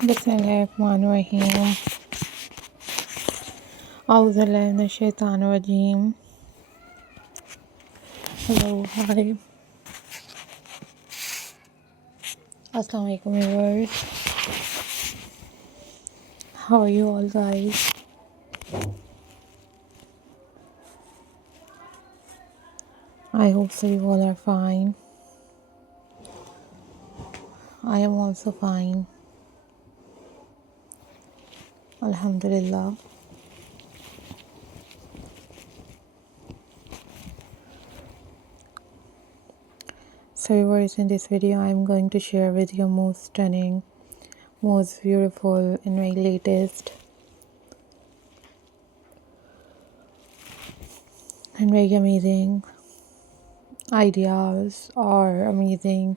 बिस्मिल्लाहिर्रहमानिर्रहीम। औज़ुबिल्लाहि मिनश्शैतानिर्रजीम। Hello, hi. Assalamu alaikum viewers. How are you all guys? I hope so you all are fine. I am also fine. Alhamdulillah. So viewers, in this video I am going to share with you most stunning, most beautiful and very latest and very amazing ideas or amazing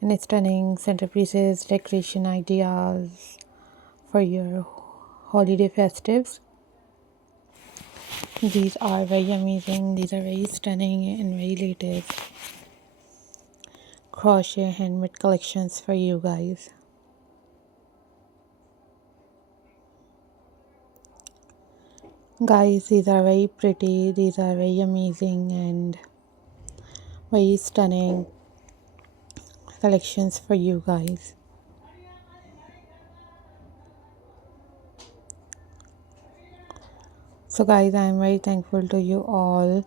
and stunning centerpieces, decoration ideas for your holiday festives. These are very amazing, these are very stunning and very latest crochet handmade collections for you guys. Guys, these are very pretty, these are very amazing and very stunning collections for you guys. So guys, I am very thankful to you all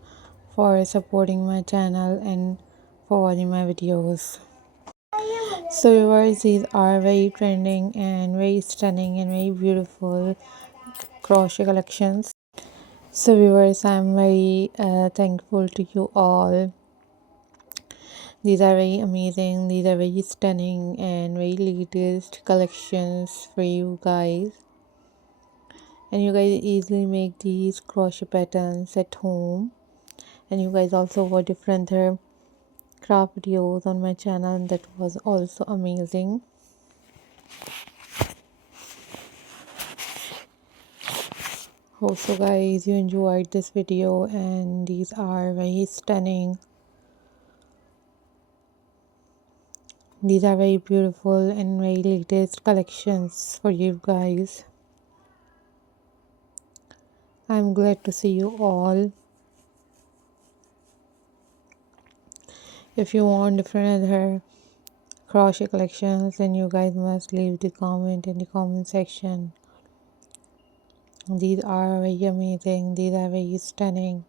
for supporting my channel and for watching my videos. So viewers, these are very trending and very stunning and very beautiful crochet collections. So viewers, I am very thankful to you all. These are very amazing, these are very stunning and very latest collections for you guys. And you guys easily make these crochet patterns at home. And you guys also watch different craft videos on my channel, that was also amazing. Hope so guys you enjoyed this video, and these are very stunning, these are very beautiful and very latest collections for you guys. I'm glad to see you all. If you want different other crochet collections, then you guys must leave the comment in the comment section. These are very amazing, these are very stunning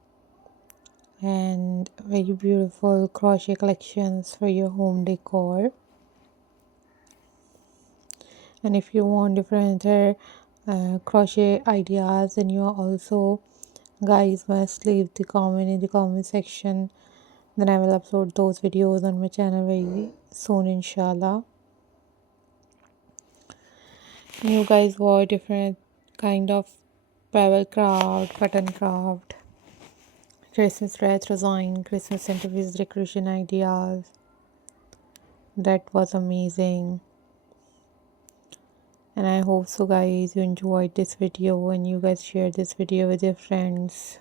and very beautiful crochet collections for your home decor. And if you want different crochet ideas, then you also guys must leave the comment in the comment section. Then I will upload those videos on my channel very soon, inshallah. You guys want different kind of travel craft, button craft, Christmas wreath design, Christmas centerpiece decoration ideas. That was amazing. And I hope so guys you enjoyed this video, and you guys share this video with your friends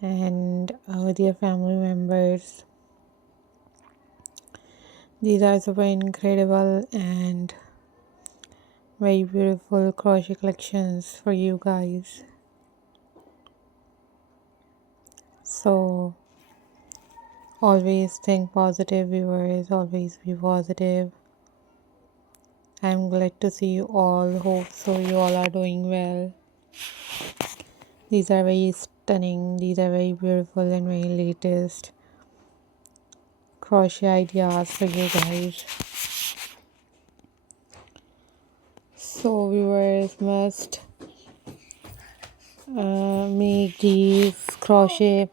and with your family members. These are super incredible and very beautiful crochet collections for you guys. So always think positive viewers, always be positive. I'm glad to see you all. Hope so you all are doing well. These are very stunning, these are very beautiful and very latest crochet ideas for you guys. So viewers must make these crochet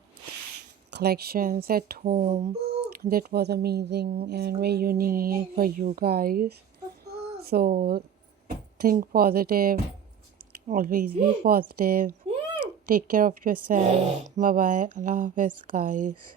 collections at home. That was amazing and very unique for you guys. So think positive, always be positive, take care of yourself. Bye bye, Allah Hafiz guys.